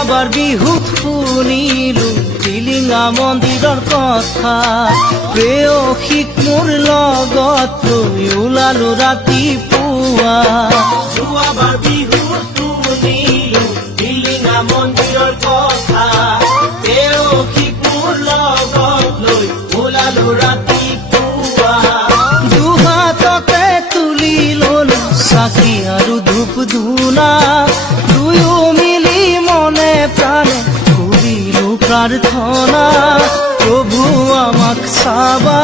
যোৱাবাৰ বিহুত শুনিলো টিলিঙা মন্দিৰৰ কথা প্ৰেয়সীক মোৰ লগত লৈ ওলালো ৰাতিপুৱা যোৱাবাৰ বিহুত শুনিলো টিলিঙা মন্দিৰৰ কথা প্ৰেয়সীক মোৰ লগত লৈ ওলালো ৰাতিপুৱা দুহাততে তুলি ললো চাকি আৰু ধূপ ধূনা দুয়ো মিলি মনে প্ৰাণে কৰিলো প্ৰাৰ্থনা প্ৰভু আমাক চাবা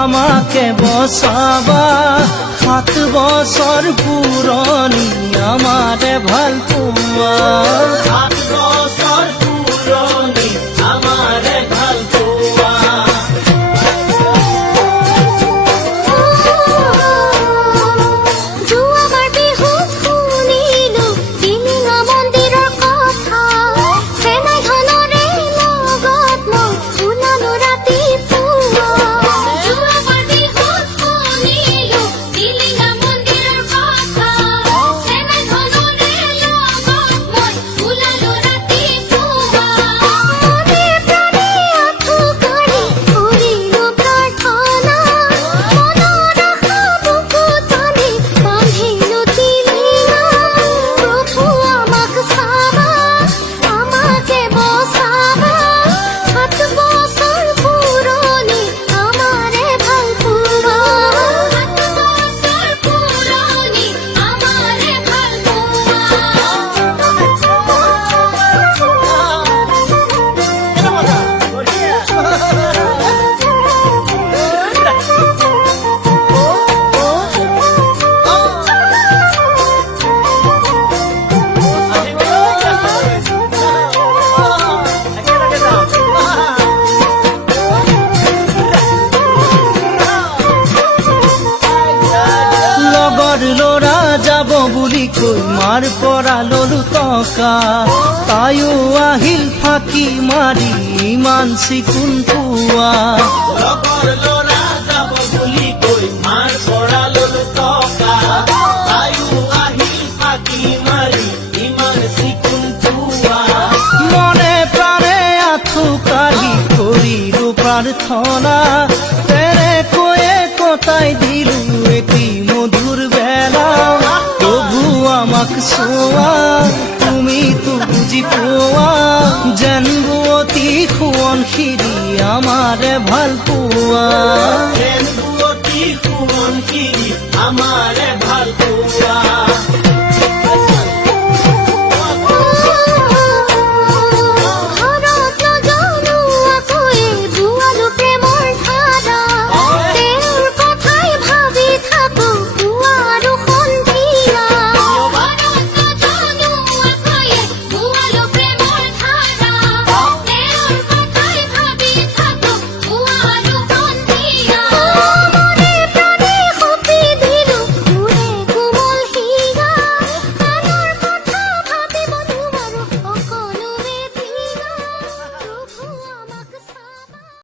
আমাকে বচাবা 7 বছৰ পুৰণি আমাৰে ভাল পোৱা 7 বছৰ পুৰণি আমাৰে ভাল পোৱা যোৱাবাৰ বিহুত শুনিলো টিলিঙা মন্দিৰৰ কথা চেনাই ধনৰে লগত মই ওলালো ৰাতিপুৱা যোৱাবাৰ বিহুত শুনিলো টিলিঙা মন্দিৰৰ কথা চেনাই ধনৰে লগত মই ওলালো ৰাতিপুৱা মনে প্ৰাণে আঁঠু কাঢ়ি কৰিলো প্ৰাৰ্থনা মনৰ আশা বুকুত বান্ধি বান্ধিলো টিলিঙা প্ৰভু আমাক চাবা আমাকে বচাবা 7 বছৰ পুৰণি আমাৰে ভাল পোৱা 7 বছৰ পুৰণি আমাৰে ভাল লগৰ ল'ৰা যাব বুলি কৈ মাৰ পৰা ললো টকা তাইও আহিল ফাঁকি মাৰি ইমান চিকুণ পোৱা লগৰ ল'ৰা যাব বুলি কৈ মাৰ পৰা ললো টকা তাইও আহিল ফাঁকি মাৰি ইমান চিকুণ পোৱা মনে প্ৰাণে আঁঠু কাঢ়ি কৰিলো প্ৰাৰ্থনা তেনেকৈয়ে কটাই দিলো এটি মধুৰ বেলা প্ৰভু আমাক চোৱা